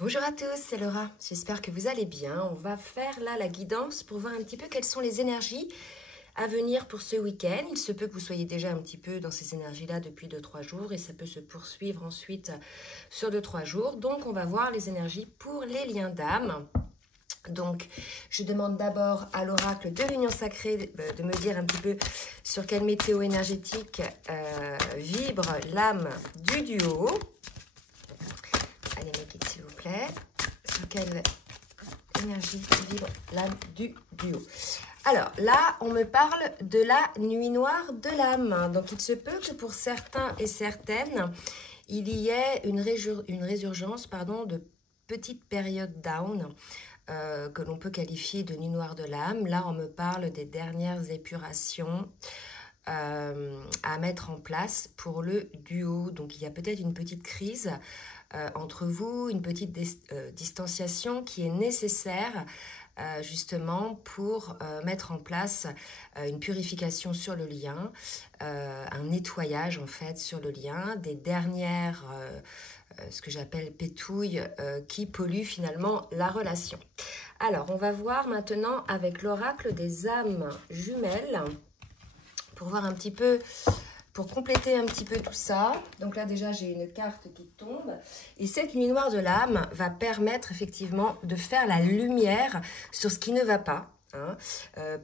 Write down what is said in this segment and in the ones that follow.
Bonjour à tous, c'est Laura. J'espère que vous allez bien. On va faire là la guidance pour voir un petit peu quelles sont les énergies à venir pour ce week-end. Il se peut que vous soyez déjà un petit peu dans ces énergies-là depuis 2-3 jours et ça peut se poursuivre ensuite sur 2-3 jours. Donc, on va voir les énergies pour les liens d'âme. Donc, je demande d'abord à l'oracle de l'Union Sacrée de me dire un petit peu sur quelle météo énergétique vibre l'âme du duo. Allez, mes guides, s'il vous plaît. Sur quelle énergie vibre l'âme du duo. Alors, là, on me parle de la nuit noire de l'âme. Donc, il se peut que pour certains et certaines, il y ait une résurgence de petites périodes down que l'on peut qualifier de nuit noire de l'âme. Là, on me parle des dernières épurations à mettre en place pour le duo. Donc, il y a peut-être une petite crise entre vous, une petite distanciation qui est nécessaire justement pour mettre en place une purification sur le lien, un nettoyage en fait sur le lien, des dernières, ce que j'appelle pétouilles, qui polluent finalement la relation. Alors, on va voir maintenant avec l'oracle des âmes jumelles, pour voir un petit peu, pour compléter un petit peu tout ça. Donc là déjà j'ai une carte qui tombe. Et cette nuit noire de l'âme va permettre effectivement de faire la lumière sur ce qui ne va pas. Hein.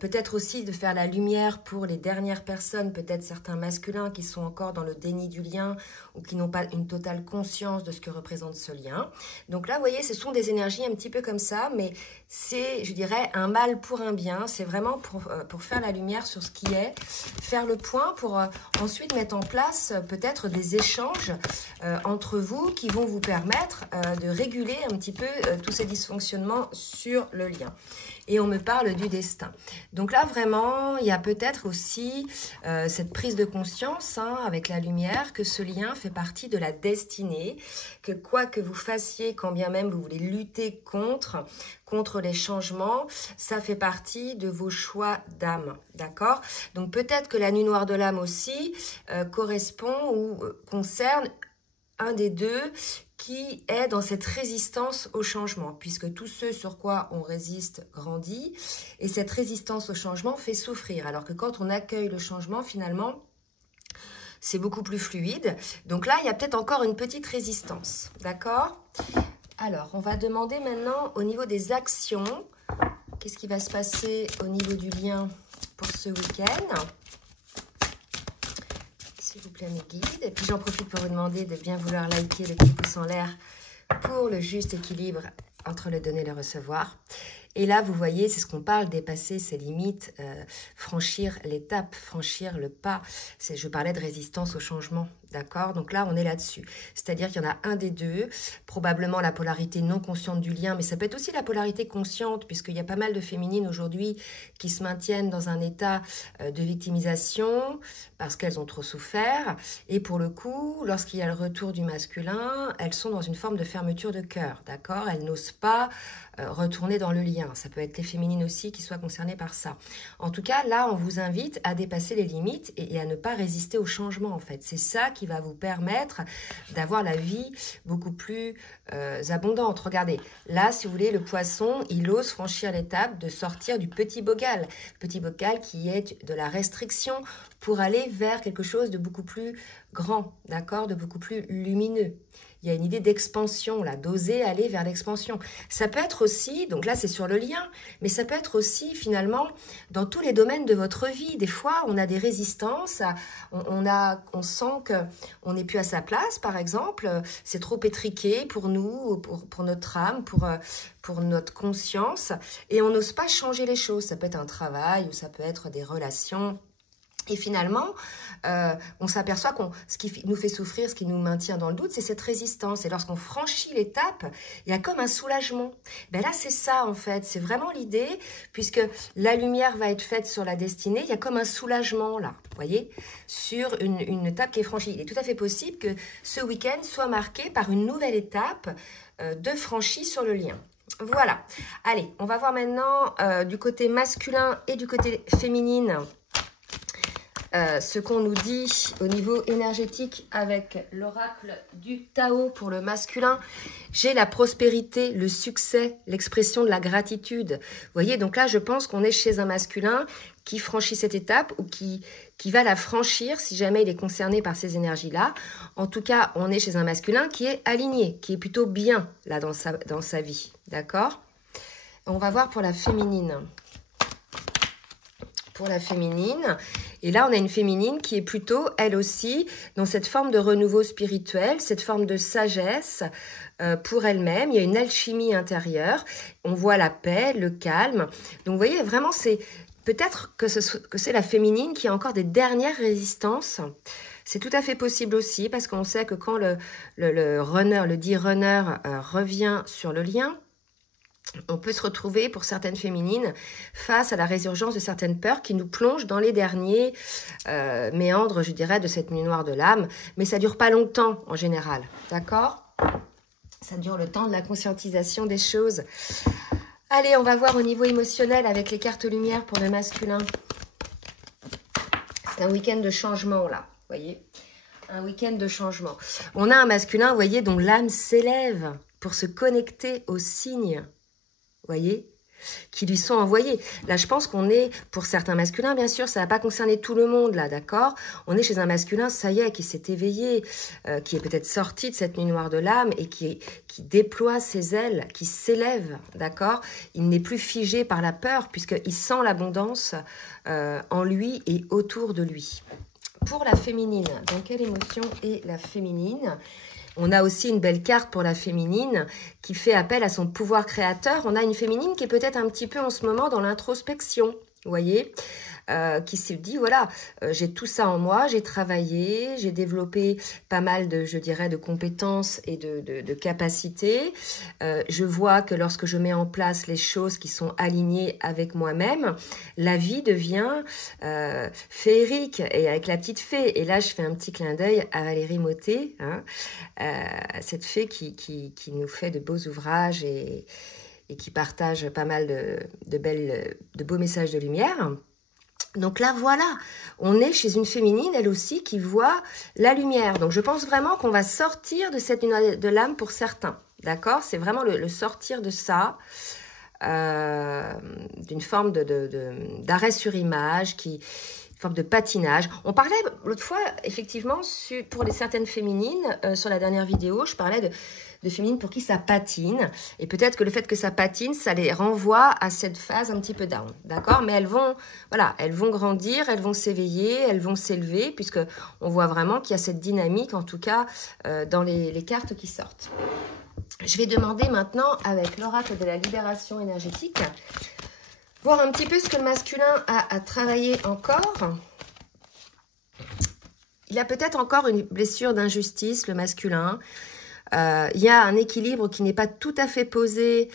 Peut-être aussi de faire la lumière pour les dernières personnes, peut-être certains masculins qui sont encore dans le déni du lien ou qui n'ont pas une totale conscience de ce que représente ce lien. Donc là, vous voyez, ce sont des énergies un petit peu comme ça, mais c'est, je dirais, un mal pour un bien. C'est vraiment pour faire la lumière sur ce qui est, faire le point pour ensuite mettre en place peut-être des échanges entre vous qui vont vous permettre de réguler un petit peu tous ces dysfonctionnements sur le lien. Et on me parle du destin. Donc là, vraiment, il y a peut-être aussi cette prise de conscience avec la lumière que ce lien fait partie de la destinée, que quoi que vous fassiez, quand bien même vous voulez lutter contre les changements, ça fait partie de vos choix d'âme, d'accord? Donc peut-être que la nuit noire de l'âme aussi correspond ou concerne un des deux qui est dans cette résistance au changement, puisque tout ce sur quoi on résiste grandit, et cette résistance au changement fait souffrir, alors que quand on accueille le changement, finalement, c'est beaucoup plus fluide. Donc là, il y a peut-être encore une petite résistance, d'accord? Alors, on va demander maintenant au niveau des actions, qu'est-ce qui va se passer au niveau du lien pour ce week-end? S'il vous plaît, mes guides. Et puis, j'en profite pour vous demander de bien vouloir liker le petit pouce en l'air pour le juste équilibre entre le donner et le recevoir. Et là, vous voyez, c'est ce qu'on parle, dépasser ses limites, franchir l'étape, franchir le pas. Je parlais de résistance au changement, d'accord? Donc là, on est là-dessus. C'est-à-dire qu'il y en a un des deux, probablement la polarité non consciente du lien, mais ça peut être aussi la polarité consciente, puisqu'il y a pas mal de féminines aujourd'hui qui se maintiennent dans un état de victimisation parce qu'elles ont trop souffert. Et pour le coup, lorsqu'il y a le retour du masculin, elles sont dans une forme de fermeture de cœur, d'accord? Elles n'osent pas retourner dans le lien. Ça peut être les féminines aussi qui soient concernées par ça. En tout cas, là, on vous invite à dépasser les limites et à ne pas résister au changement, en fait. C'est ça qui va vous permettre d'avoir la vie beaucoup plus abondante. Regardez, là, si vous voulez, le poisson, il ose franchir l'étape de sortir du petit bocal. Petit bocal qui est de la restriction pour aller vers quelque chose de beaucoup plus grand, d'accord, de beaucoup plus lumineux. Il y a une idée d'expansion, là, d'oser aller vers l'expansion. Ça peut être aussi, donc là c'est sur le lien, mais ça peut être aussi finalement dans tous les domaines de votre vie. Des fois, on a des résistances, on sent qu'on n'est plus à sa place, par exemple. C'est trop étriqué pour nous, pour notre âme, pour notre conscience. Et on n'ose pas changer les choses. Ça peut être un travail ou ça peut être des relations. Et finalement, on s'aperçoit que ce qui nous fait souffrir, ce qui nous maintient dans le doute, c'est cette résistance. Et lorsqu'on franchit l'étape, il y a comme un soulagement. Ben là, c'est ça en fait. C'est vraiment l'idée, puisque la lumière va être faite sur la destinée. Il y a comme un soulagement là, vous voyez, sur une étape qui est franchie. Il est tout à fait possible que ce week-end soit marqué par une nouvelle étape de franchie sur le lien. Voilà. Allez, on va voir maintenant du côté masculin et du côté féminine. ce qu'on nous dit au niveau énergétique avec l'oracle du Tao pour le masculin. J'ai la prospérité, le succès, l'expression de la gratitude. Vous voyez, donc là, je pense qu'on est chez un masculin qui franchit cette étape ou qui va la franchir si jamais il est concerné par ces énergies-là. En tout cas, on est chez un masculin qui est aligné, qui est plutôt bien là dans sa vie. D'accord? On va voir pour la féminine. Pour la féminine. Et là, on a une féminine qui est plutôt, elle aussi, dans cette forme de renouveau spirituel, cette forme de sagesse pour elle-même. Il y a une alchimie intérieure. On voit la paix, le calme. Donc, vous voyez, vraiment, c'est peut-être que c'est la féminine qui a encore des dernières résistances. C'est tout à fait possible aussi, parce qu'on sait que quand le runner, le dit runner, revient sur le lien, on peut se retrouver, pour certaines féminines, face à la résurgence de certaines peurs qui nous plongent dans les derniers méandres, je dirais, de cette nuit noire de l'âme. Mais ça dure pas longtemps, en général. D'accord? Ça dure le temps de la conscientisation des choses. Allez, on va voir au niveau émotionnel avec les cartes lumière pour le masculin. C'est un week-end de changement, là. Vous voyez? Un week-end de changement. On a un masculin, vous voyez, dont l'âme s'élève pour se connecter aux signes. Voyez, qui lui sont envoyés. Là, je pense qu'on est, pour certains masculins, bien sûr, ça va pas concerner tout le monde, là, d'accord? On est chez un masculin, ça y est, qui s'est éveillé, qui est peut-être sorti de cette nuit noire de l'âme et qui déploie ses ailes, qui s'élève, d'accord? Il n'est plus figé par la peur, puisqu'il sent l'abondance en lui et autour de lui. Pour la féminine, donc quelle émotion est la féminine? On a aussi une belle carte pour la féminine qui fait appel à son pouvoir créateur. On a une féminine qui est peut-être un petit peu en ce moment dans l'introspection, vous voyez, qui se dit, voilà, j'ai tout ça en moi, j'ai travaillé, j'ai développé pas mal de, je dirais, de compétences et de capacités. Je vois que lorsque je mets en place les choses qui sont alignées avec moi-même, la vie devient féerique et avec la petite fée. Et là, je fais un petit clin d'œil à Valérie Mottet, hein, cette fée qui nous fait de beaux ouvrages et qui partage pas mal de beaux messages de lumière. Donc là, voilà, on est chez une féminine, elle aussi, qui voit la lumière. Donc je pense vraiment qu'on va sortir de cette nuit de l'âme pour certains, d'accord? C'est vraiment le sortir de ça, d'une forme d'arrêt sur image, une forme de patinage. On parlait l'autre fois, effectivement, pour certaines féminines, sur la dernière vidéo, je parlais de féminines pour qui ça patine. Et peut-être que le fait que ça patine, ça les renvoie à cette phase un petit peu down. D'accord? Mais elles vont grandir, elles vont s'éveiller, elles vont s'élever, puisque on voit vraiment qu'il y a cette dynamique, en tout cas, dans les cartes qui sortent. Je vais demander maintenant, avec l'oracle de la libération énergétique, voir un petit peu ce que le masculin a à travailler encore. Il a peut-être encore une blessure d'injustice, le masculin. Il y a un équilibre qui n'est pas tout à fait posé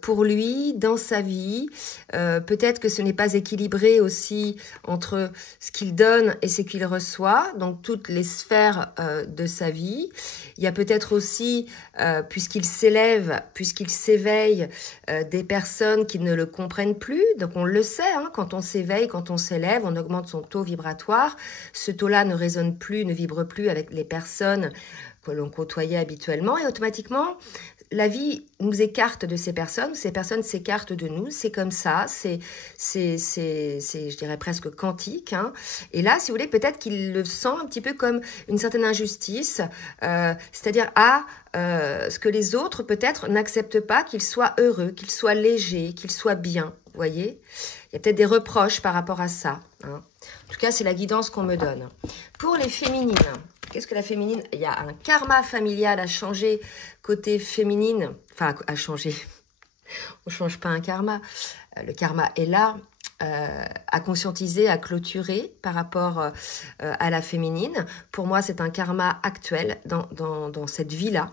pour lui dans sa vie. Peut-être que ce n'est pas équilibré aussi entre ce qu'il donne et ce qu'il reçoit, donc toutes les sphères de sa vie. Il y a peut-être aussi, puisqu'il s'élève, puisqu'il s'éveille, des personnes qui ne le comprennent plus. Donc on le sait, hein, quand on s'éveille, quand on s'élève, on augmente son taux vibratoire. Ce taux-là ne résonne plus, ne vibre plus avec les personnes que l'on côtoyait habituellement, et automatiquement, la vie nous écarte de ces personnes s'écartent de nous, c'est comme ça, c'est je dirais presque quantique, hein. Et là, si vous voulez, peut-être qu'il le sent un petit peu comme une certaine injustice, c'est-à-dire ce que les autres peut-être n'acceptent pas, qu'il soit heureux, qu'il soit léger, qu'il soit bien, vous voyez. Il y a peut-être des reproches par rapport à ça, hein. En tout cas, c'est la guidance qu'on me donne. Pour les féminines, qu'est-ce que la féminine? Il y a un karma familial à changer côté féminine. Enfin, à changer. On ne change pas un karma. Le karma est là, à conscientiser, à clôturer par rapport à la féminine. Pour moi, c'est un karma actuel dans cette vie-là.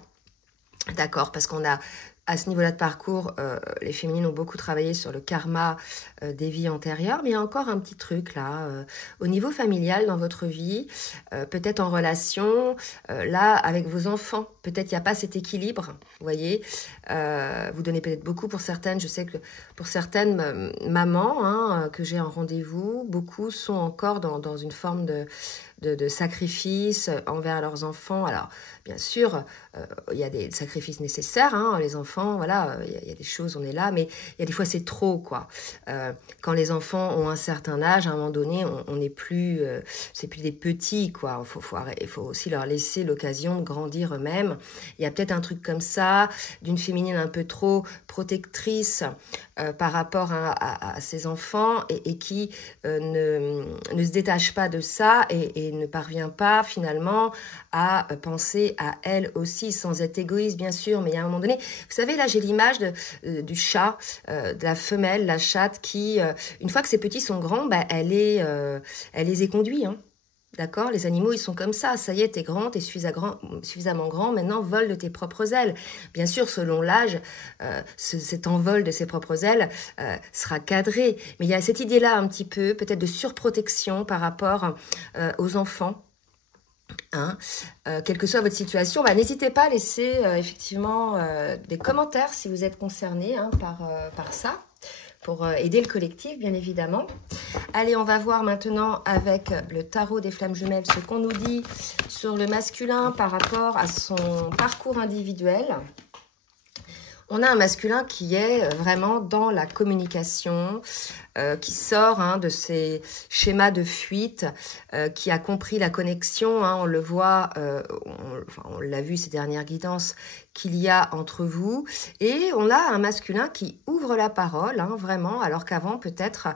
D'accord, parce qu'on a, à ce niveau-là de parcours, les féminines ont beaucoup travaillé sur le karma des vies antérieures, mais il y a encore un petit truc là, au niveau familial dans votre vie, peut-être en relation, là avec vos enfants, peut-être il n'y a pas cet équilibre, vous voyez. Vous donnez peut-être beaucoup pour certaines. Je sais que pour certaines mamans hein, que j'ai en rendez-vous, beaucoup sont encore dans une forme de sacrifice envers leurs enfants. Alors, bien sûr, il y a des sacrifices nécessaires, hein, les enfants, voilà, il y a des choses, on est là, mais il y a des fois, c'est trop, quoi. Quand les enfants ont un certain âge, à un moment donné, on n'est plus, c'est plus des petits, quoi. Il faut aussi leur laisser l'occasion de grandir eux-mêmes. Il y a peut-être un truc comme ça, d'une féminine un peu trop protectrice par rapport à ses enfants et qui ne se détache pas de ça et ne parvient pas finalement à penser à elle aussi, sans être égoïste bien sûr, mais il y a un moment donné, vous savez là j'ai l'image du chat, de la femelle, la chatte qui, une fois que ses petits sont grands, bah, elle les éconduit, hein. D'accord, les animaux, ils sont comme ça. Ça y est, t'es grand, t'es suffisamment grand. Maintenant, vole de tes propres ailes. Bien sûr, selon l'âge, cet envol de ses propres ailes sera cadré. Mais il y a cette idée-là un petit peu, peut-être de surprotection par rapport aux enfants. Hein, quelle que soit votre situation, bah, n'hésitez pas à laisser effectivement des commentaires si vous êtes concerné hein, par ça. Pour aider le collectif, bien évidemment. Allez, on va voir maintenant avec le tarot des flammes jumelles ce qu'on nous dit sur le masculin par rapport à son parcours individuel. On a un masculin qui est vraiment dans la communication, qui sort hein, de ces schémas de fuite, qui a compris la connexion, hein, on le voit, on l'a vu ces dernières guidances, qu'il y a entre vous. Et on a un masculin qui ouvre la parole, hein, vraiment, alors qu'avant, peut-être,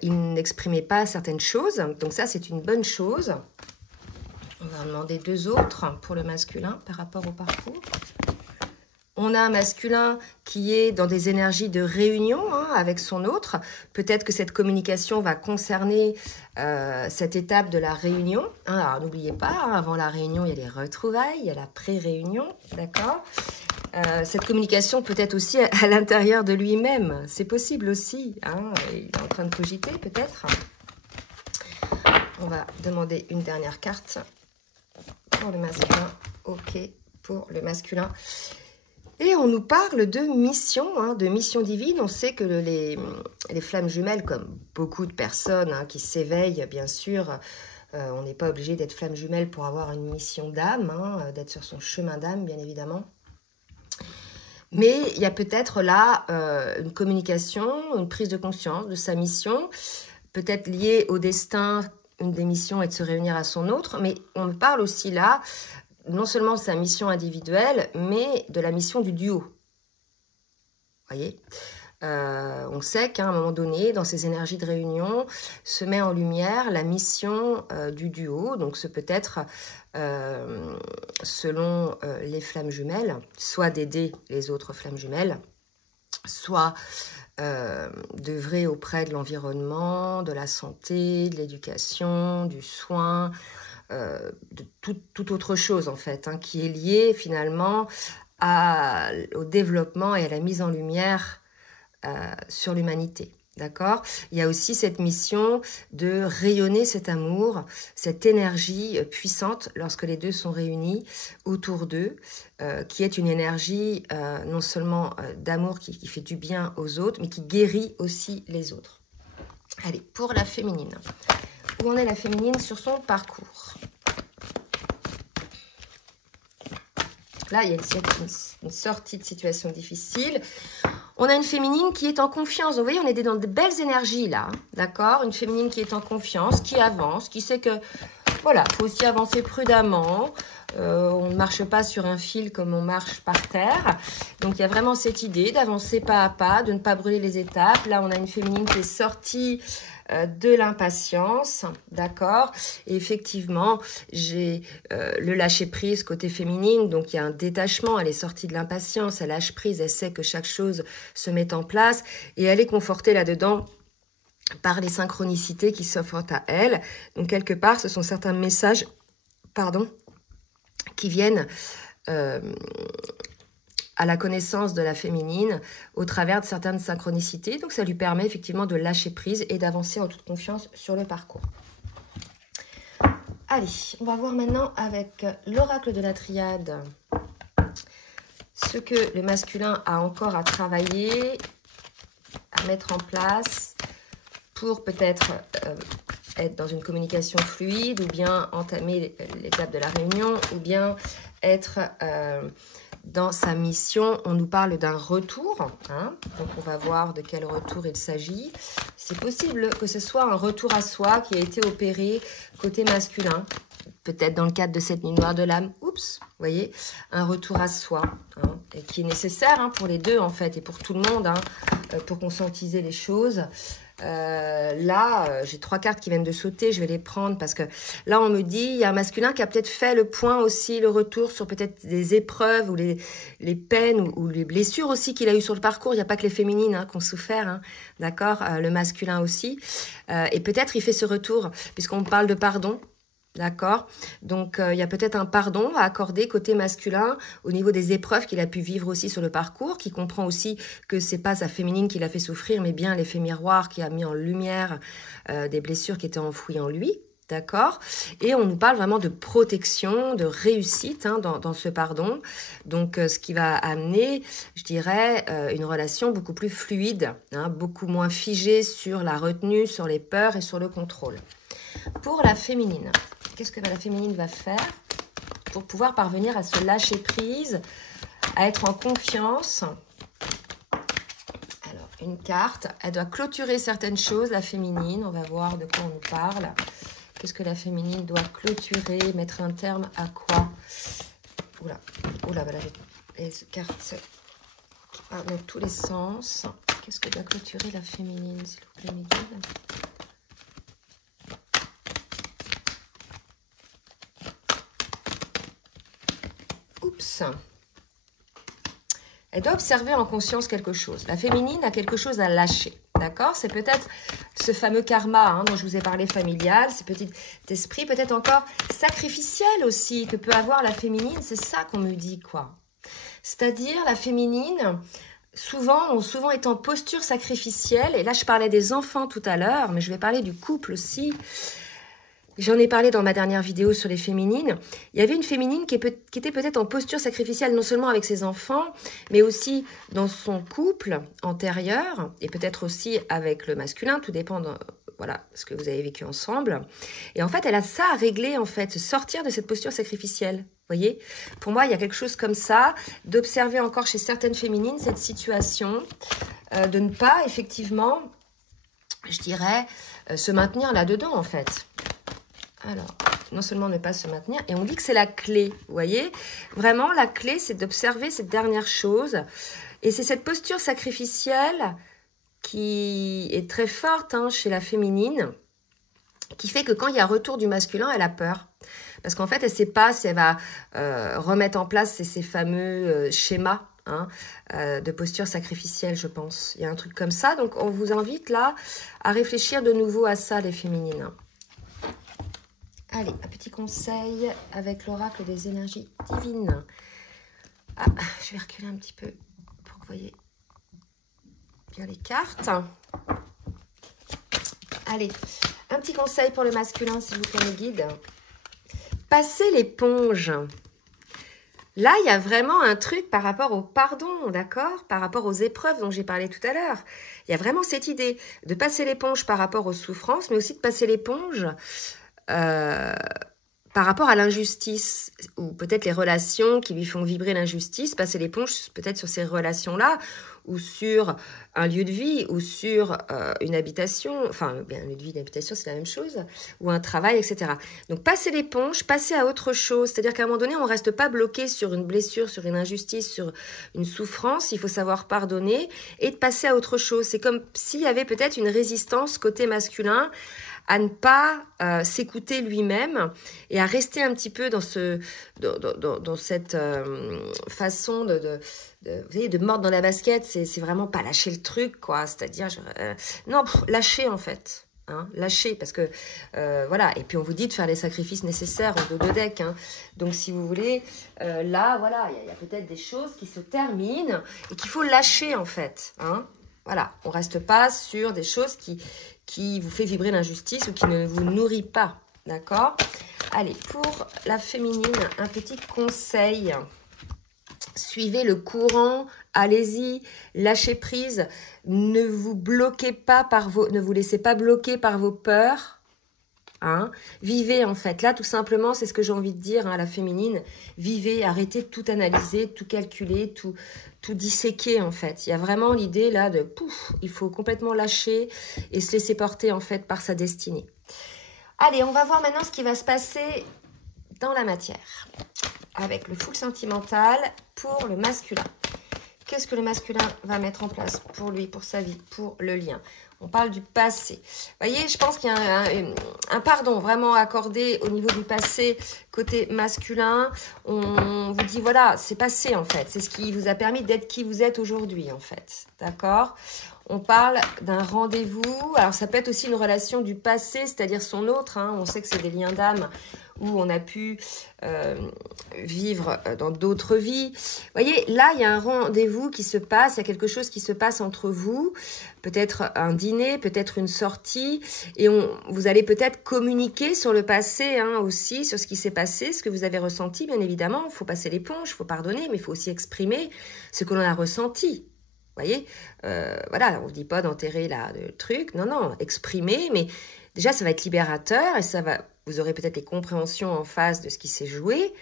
il n'exprimait pas certaines choses. Donc ça, c'est une bonne chose. On va en demander deux autres pour le masculin par rapport au parcours. On a un masculin qui est dans des énergies de réunion hein, avec son autre. Peut-être que cette communication va concerner cette étape de la réunion. Hein, alors, n'oubliez pas, hein, avant la réunion, il y a les retrouvailles, il y a la pré-réunion, d'accord ? Cette communication peut être aussi à l'intérieur de lui-même. C'est possible aussi. Hein, il est en train de cogiter, peut-être. On va demander une dernière carte pour le masculin. Ok, pour le masculin. Et on nous parle de mission, hein, de mission divine. On sait que les flammes jumelles, comme beaucoup de personnes hein, qui s'éveillent, bien sûr, on n'est pas obligé d'être flamme jumelle pour avoir une mission d'âme, hein, d'être sur son chemin d'âme, bien évidemment. Mais il y a peut-être là une communication, une prise de conscience de sa mission, peut-être liée au destin. Une des missions est de se réunir à son autre, mais on me parle aussi là non seulement de sa mission individuelle, mais de la mission du duo. Voyez, on sait qu'à un moment donné, dans ces énergies de réunion, se met en lumière la mission du duo. Donc, ce peut être, selon les flammes jumelles, soit d'aider les autres flammes jumelles, soit d'œuvrer auprès de l'environnement, de la santé, de l'éducation, du soin, de toute autre chose en fait, hein, qui est liée finalement au développement et à la mise en lumière sur l'humanité. D'accord ? Il y a aussi cette mission de rayonner cet amour, cette énergie puissante lorsque les deux sont réunis autour d'eux, qui est une énergie non seulement d'amour qui fait du bien aux autres, mais qui guérit aussi les autres. Allez, pour la féminine. Où en est la féminine sur son parcours? Là, il y a une sortie de situation difficile. On a une féminine qui est en confiance. Vous voyez, on est dans de belles énergies là, d'accord? Une féminine qui est en confiance, qui avance, qui sait que, voilà, il faut aussi avancer prudemment. On ne marche pas sur un fil comme on marche par terre. Donc, il y a vraiment cette idée d'avancer pas à pas, de ne pas brûler les étapes. Là, on a une féminine qui est sortie de l'impatience, d'accord? Et effectivement, j'ai le lâcher-prise côté féminine, donc il y a un détachement, elle est sortie de l'impatience, elle lâche prise, elle sait que chaque chose se met en place, et elle est confortée là-dedans par les synchronicités qui s'offrent à elle. Donc quelque part, ce sont certains messages, qui viennent à la connaissance de la féminine au travers de certaines synchronicités. Donc, ça lui permet effectivement de lâcher prise et d'avancer en toute confiance sur le parcours. Allez, on va voir maintenant avec l'oracle de la triade ce que le masculin a encore à travailler, à mettre en place pour peut-être être dans une communication fluide, ou bien entamer l'étape de la réunion, ou bien être dans sa mission. On nous parle d'un retour, hein, donc on va voir de quel retour il s'agit. C'est possible que ce soit un retour à soi qui a été opéré côté masculin, peut-être dans le cadre de cette nuit noire de l'âme, oups, vous voyez, un retour à soi, hein, et qui est nécessaire hein, pour les deux en fait, et pour tout le monde, hein, pour conscientiser les choses. Là, j'ai 3 cartes qui viennent de sauter, je vais les prendre parce que là, on me dit, il y a un masculin qui a peut-être fait le point aussi, le retour sur peut-être des épreuves ou les peines ou les blessures aussi qu'il a eues sur le parcours. Il n'y a pas que les féminines hein, qui ont souffert, hein, d'accord, le masculin aussi. Et peut-être il fait ce retour, puisqu'on parle de pardon. D'accord? Donc, il y a peut-être un pardon à accorder côté masculin au niveau des épreuves qu'il a pu vivre aussi sur le parcours, qui comprend aussi que c'est pas sa féminine qui l'a fait souffrir, mais bien l'effet miroir qui a mis en lumière des blessures qui étaient enfouies en lui. D'accord? Et on nous parle vraiment de protection, de réussite hein, dans ce pardon. Donc, ce qui va amener, je dirais, une relation beaucoup plus fluide, hein, beaucoup moins figée sur la retenue, sur les peurs et sur le contrôle. Pour la féminine, qu'est-ce que la féminine va faire pour pouvoir parvenir à se lâcher prise, à être en confiance? Alors, une carte, elle doit clôturer certaines choses, la féminine. On va voir de quoi on nous parle. Qu'est-ce que la féminine doit clôturer, mettre un terme à quoi? Oula, oula, voilà, les cartes qui partent dans tous les sens. Qu'est-ce que doit clôturer la féminine, s'il vous plaît, mes guides? Oups. Elle doit observer en conscience quelque chose. La féminine a quelque chose à lâcher. D'accord? C'est peut-être ce fameux karma hein, dont je vous ai parlé familial, ce petit esprit peut-être encore sacrificiel aussi que peut avoir la féminine. C'est ça qu'on me dit, quoi. C'est-à-dire la féminine, ont souvent été en posture sacrificielle. Et là, je parlais des enfants tout à l'heure, mais je vais parler du couple aussi. J'en ai parlé dans ma dernière vidéo sur les féminines. Il y avait une féminine qui était peut-être en posture sacrificielle, non seulement avec ses enfants, mais aussi dans son couple antérieur, et peut-être aussi avec le masculin, tout dépend de voilà, ce que vous avez vécu ensemble. Et en fait, elle a ça à régler, en fait, sortir de cette posture sacrificielle. Vous voyez? Pour moi, il y a quelque chose comme ça, d'observer encore chez certaines féminines cette situation, de ne pas, effectivement, je dirais, se maintenir là-dedans, en fait. Alors, non seulement ne pas se maintenir, et on dit que c'est la clé, vous voyez? Vraiment, la clé, c'est d'observer cette dernière chose. Et c'est cette posture sacrificielle qui est très forte hein, chez la féminine, qui fait que quand il y a retour du masculin, elle a peur. Parce qu'en fait, elle ne sait pas si elle va remettre en place ces fameux schémas hein, de posture sacrificielle, je pense. Il y a un truc comme ça, donc on vous invite là à réfléchir de nouveau à ça, les féminines. Allez, un petit conseil avec l'oracle des énergies divines. Ah, je vais reculer un petit peu pour que vous voyez bien les cartes. Allez, un petit conseil pour le masculin, s'il vous plaît, mes guides. Passez l'éponge. Là, il y a vraiment un truc par rapport au pardon, d'accord? Par rapport aux épreuves dont j'ai parlé tout à l'heure. Il y a vraiment cette idée de passer l'éponge par rapport aux souffrances, mais aussi de passer l'éponge par rapport à l'injustice, ou peut-être les relations qui lui font vibrer l'injustice, passer l'éponge peut-être sur ces relations-là, ou sur un lieu de vie, ou sur une habitation, enfin, bien, un lieu de vie, une habitation, c'est la même chose, ou un travail, etc. Donc, passer l'éponge, passer à autre chose, c'est-à-dire qu'à un moment donné, on ne reste pas bloqué sur une blessure, sur une injustice, sur une souffrance, il faut savoir pardonner, et de passer à autre chose. C'est comme s'il y avait peut-être une résistance côté masculin, à ne pas s'écouter lui-même et à rester un petit peu dans cette façon vous voyez, de mordre dans la basket, c'est vraiment pas lâcher le truc, quoi. C'est-à-dire, non, lâcher en fait. Hein, lâcher, parce que, voilà, et puis on vous dit de faire les sacrifices nécessaires en dos de deck. Hein. Donc, si vous voulez, là, voilà, il y a peut-être des choses qui se terminent et qu'il faut lâcher, en fait. Hein. Voilà, on reste pas sur des choses qui vous fait vibrer l'injustice ou qui ne vous nourrit pas, d'accord? Allez, pour la féminine, un petit conseil Suivez le courant, allez-y, lâchez prise, ne vous bloquez pas ne vous laissez pas bloquer par vos peurs. Hein. Vivez en fait, là tout simplement c'est ce que j'ai envie de dire à la féminine, vivez, arrêtez de tout analyser, tout calculer, tout disséquer en fait. Il y a vraiment l'idée là de pouf, il faut complètement lâcher et se laisser porter en fait par sa destinée. Allez, on va voir maintenant ce qui va se passer dans la matière avec le full sentimental pour le masculin. Qu'est-ce que le masculin va mettre en place pour lui, pour sa vie, pour le lien? On parle du passé. Vous voyez, je pense qu'il y a un pardon vraiment accordé au niveau du passé côté masculin. On vous dit, voilà, c'est passé en fait. C'est ce qui vous a permis d'être qui vous êtes aujourd'hui en fait. D'accord? On parle d'un rendez-vous. Alors, ça peut être aussi une relation du passé, c'est-à-dire son autre. Hein. On sait que c'est des liens d'âme où on a pu vivre dans d'autres vies. Vous voyez, là, il y a un rendez-vous qui se passe, il y a quelque chose qui se passe entre vous, peut-être un dîner, peut-être une sortie, et vous allez peut-être communiquer sur le passé hein, aussi, sur ce qui s'est passé, ce que vous avez ressenti, bien évidemment. Il faut passer l'éponge, il faut pardonner, mais il faut aussi exprimer ce que l'on a ressenti. Vous voyez, voilà, on ne dit pas d'enterrer le truc, non, exprimer, mais déjà, ça va être libérateur et vous aurez peut-être les compréhensions en face de ce qui s'est joué.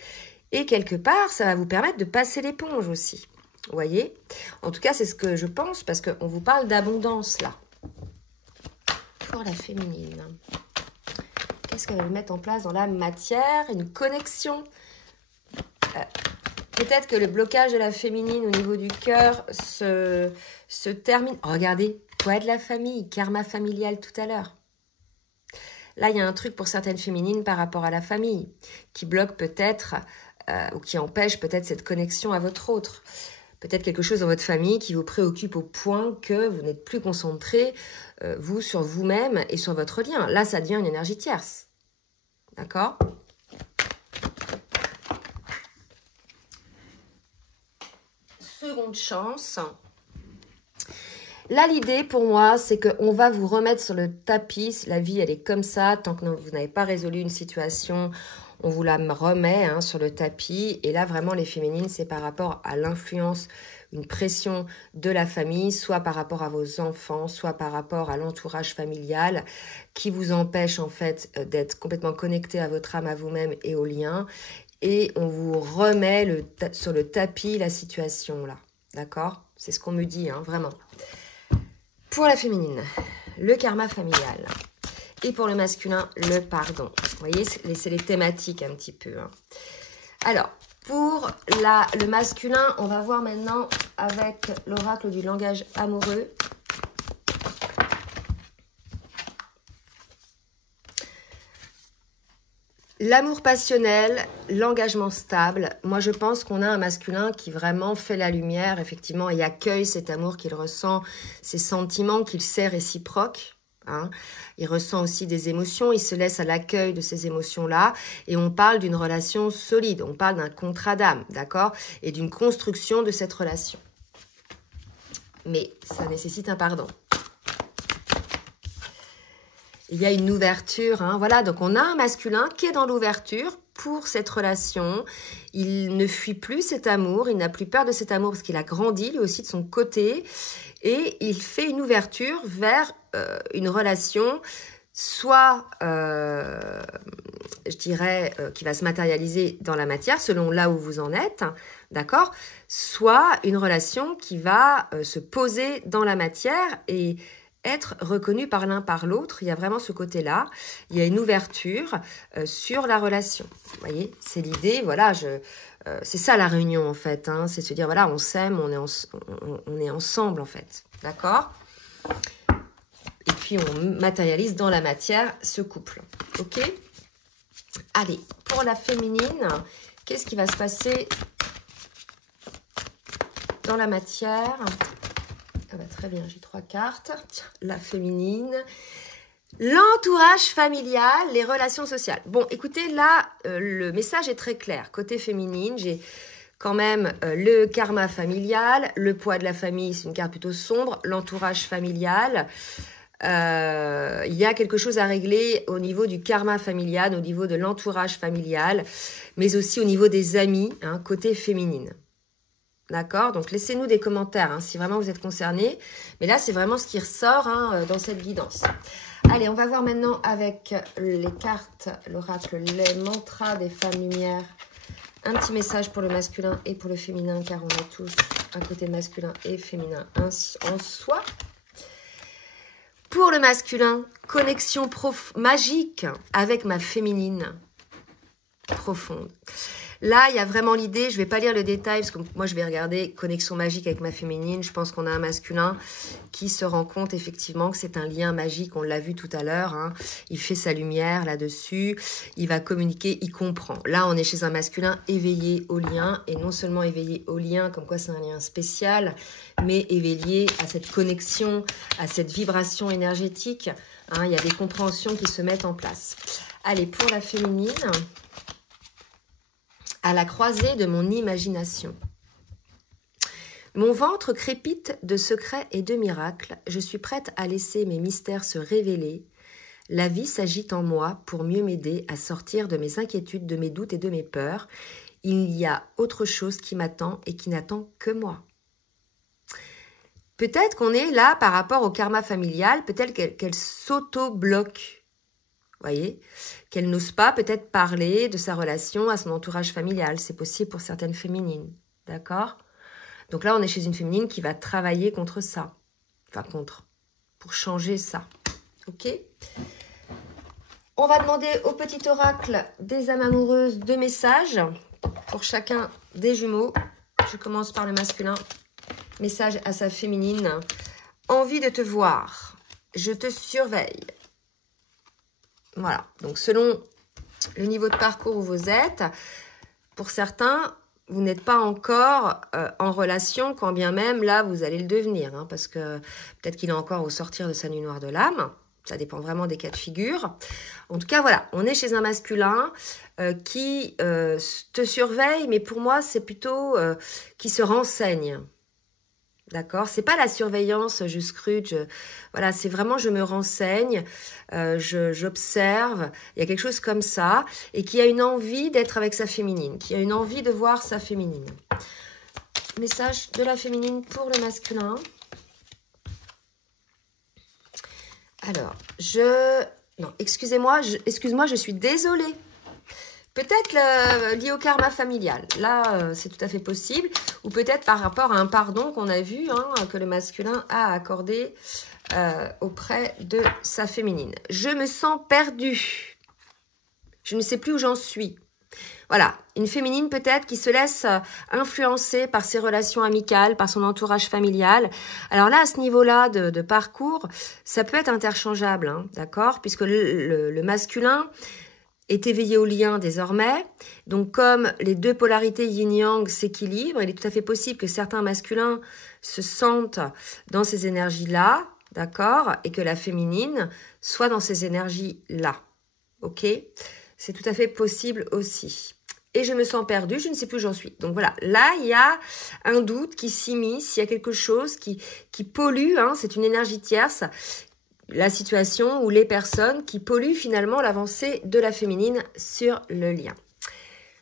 Et quelque part, ça va vous permettre de passer l'éponge aussi. Vous voyez? En tout cas, c'est ce que je pense parce qu'on vous parle d'abondance là. Pour la féminine. Qu'est-ce qu'elle va mettre en place dans la matière? Une connexion. Peut-être que le blocage de la féminine au niveau du cœur se termine. Oh, regardez, poids de la famille, karma familial tout à l'heure. Là, il y a un truc pour certaines féminines par rapport à la famille qui bloque peut-être ou qui empêche peut-être cette connexion à votre autre. Peut-être quelque chose dans votre famille qui vous préoccupe au point que vous n'êtes plus concentré, vous, sur vous-même et sur votre lien. Là, ça devient une énergie tierce. D'accord ? Seconde chance. Là, l'idée pour moi, c'est qu'on va vous remettre sur le tapis. La vie, elle est comme ça. Tant que vous n'avez pas résolu une situation, on vous la remet hein, sur le tapis. Et là, vraiment, les féminines, c'est par rapport à l'influence, une pression de la famille, soit par rapport à vos enfants, soit par rapport à l'entourage familial, qui vous empêche en fait d'être complètement connecté à votre âme, à vous-même et aux liens. Et on vous remet sur le tapis la situation là. D'accord? C'est ce qu'on me dit, hein, vraiment. Pour la féminine, le karma familial. Et pour le masculin, le pardon. Vous voyez, c'est les thématiques un petit peu. Hein. Alors, pour le masculin, on va voir maintenant avec l'oracle du langage amoureux. L'amour passionnel, l'engagement stable. Moi, je pense qu'on a un masculin qui vraiment fait la lumière, effectivement, et accueille cet amour qu'il ressent, ces sentiments qu'il sait réciproques. Hein. Il ressent aussi des émotions, il se laisse à l'accueil de ces émotions-là. Et on parle d'une relation solide, on parle d'un contrat d'âme, d'accord? Et d'une construction de cette relation. Mais ça nécessite un pardon. Il y a une ouverture, hein, voilà, donc on a un masculin qui est dans l'ouverture pour cette relation. Il ne fuit plus cet amour, il n'a plus peur de cet amour parce qu'il a grandi lui aussi de son côté et il fait une ouverture vers une relation soit, je dirais, qui va se matérialiser dans la matière selon là où vous en êtes, d'accord, soit une relation qui va se poser dans la matière et être reconnu par l'un par l'autre. Il y a vraiment ce côté-là. Il y a une ouverture sur la relation. Vous voyez, c'est l'idée, voilà, c'est ça la réunion en fait. Hein, c'est se dire, voilà, on s'aime, on est ensemble en fait. D'accord ? Et puis, on matérialise dans la matière ce couple. Ok ? Allez, pour la féminine, qu'est-ce qui va se passer dans la matière ? Ah bah très bien, j'ai 3 cartes. Tiens, la féminine. L'entourage familial, les relations sociales. Bon, écoutez, là, le message est très clair. Côté féminine, j'ai quand même le karma familial, le poids de la famille, c'est une carte plutôt sombre, l'entourage familial. Il y a quelque chose à régler au niveau du karma familial, au niveau de l'entourage familial, mais aussi au niveau des amis, hein, côté féminine. D'accord? Donc, laissez-nous des commentaires hein, si vraiment vous êtes concernés. Mais là, c'est vraiment ce qui ressort hein, dans cette guidance. Allez, on va voir maintenant avec les cartes, l'oracle, les mantras des femmes lumière. Un petit message pour le masculin et pour le féminin, car on a tous un côté masculin et féminin en soi. Pour le masculin, connexion magique avec ma féminine profonde. Là, il y a vraiment l'idée, je ne vais pas lire le détail, parce que moi, je vais regarder connexion magique avec ma féminine. Je pense qu'on a un masculin qui se rend compte effectivement que c'est un lien magique. On l'a vu tout à l'heure. Hein. Il fait sa lumière là-dessus. Il va communiquer, il comprend. Là, on est chez un masculin éveillé au lien. Et non seulement éveillé au lien, comme quoi c'est un lien spécial, mais éveillé à cette connexion, à cette vibration énergétique. Hein. Il y a des compréhensions qui se mettent en place. Allez, pour la féminine... à la croisée de mon imagination. Mon ventre crépite de secrets et de miracles. Je suis prête à laisser mes mystères se révéler. La vie s'agite en moi pour mieux m'aider à sortir de mes inquiétudes, de mes doutes et de mes peurs. Il y a autre chose qui m'attend et qui n'attend que moi. Peut-être qu'on est là par rapport au karma familial, peut-être qu'elle s'auto-bloque. Voyez, qu'elle n'ose pas peut-être parler de sa relation à son entourage familial. C'est possible pour certaines féminines. D'accord? Donc là, on est chez une féminine qui va travailler contre ça. Enfin, pour changer ça. Ok? On va demander au petit oracle des âmes amoureuses 2 messages pour chacun des jumeaux. Je commence par le masculin. Message à sa féminine. Envie de te voir. Je te surveille. Voilà, donc selon le niveau de parcours où vous êtes, pour certains, vous n'êtes pas encore en relation, quand bien même là, vous allez le devenir. Hein, parce que peut-être qu'il est encore au sortir de sa nuit noire de l'âme. Ça dépend vraiment des cas de figure. En tout cas, voilà, on est chez un masculin qui te surveille, mais pour moi, c'est plutôt qui se renseigne. D'accord, c'est pas la surveillance, je scrute, voilà, c'est vraiment je me renseigne, j'observe, il y a quelque chose comme ça, et qui a une envie d'être avec sa féminine, qui a une envie de voir sa féminine. Message de la féminine pour le masculin. Alors, non, excusez-moi, je suis désolée. Peut-être lié au karma familial. Là, c'est tout à fait possible. Ou peut-être par rapport à un pardon qu'on a vu, hein, que le masculin a accordé auprès de sa féminine. Je me sens perdue. Je ne sais plus où j'en suis. Voilà, une féminine peut-être qui se laisse influencer par ses relations amicales, par son entourage familial. Alors là, à ce niveau-là de parcours, ça peut être interchangeable, hein, d'accord? Puisque le masculin... est éveillé au lien désormais. Donc, comme les 2 polarités yin-yang s'équilibrent, il est tout à fait possible que certains masculins se sentent dans ces énergies-là, d'accord, et que la féminine soit dans ces énergies-là. Ok? C'est tout à fait possible aussi. Et je me sens perdue, je ne sais plus où j'en suis. Donc voilà, là, il y a un doute qui s'immisce, il y a quelque chose qui pollue, hein, c'est une énergie tierce, la situation ou les personnes qui polluent finalement l'avancée de la féminine sur le lien.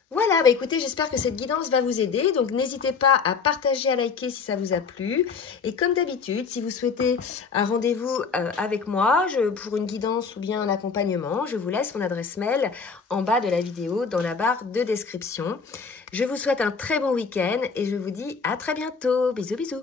Voilà, bah écoutez, j'espère que cette guidance va vous aider. Donc, n'hésitez pas à partager, à liker si ça vous a plu. Et comme d'habitude, si vous souhaitez un rendez-vous avec moi pour une guidance ou bien un accompagnement, je vous laisse mon adresse mail en bas de la vidéo dans la barre de description. Je vous souhaite un très bon week-end et je vous dis à très bientôt. Bisous, bisous.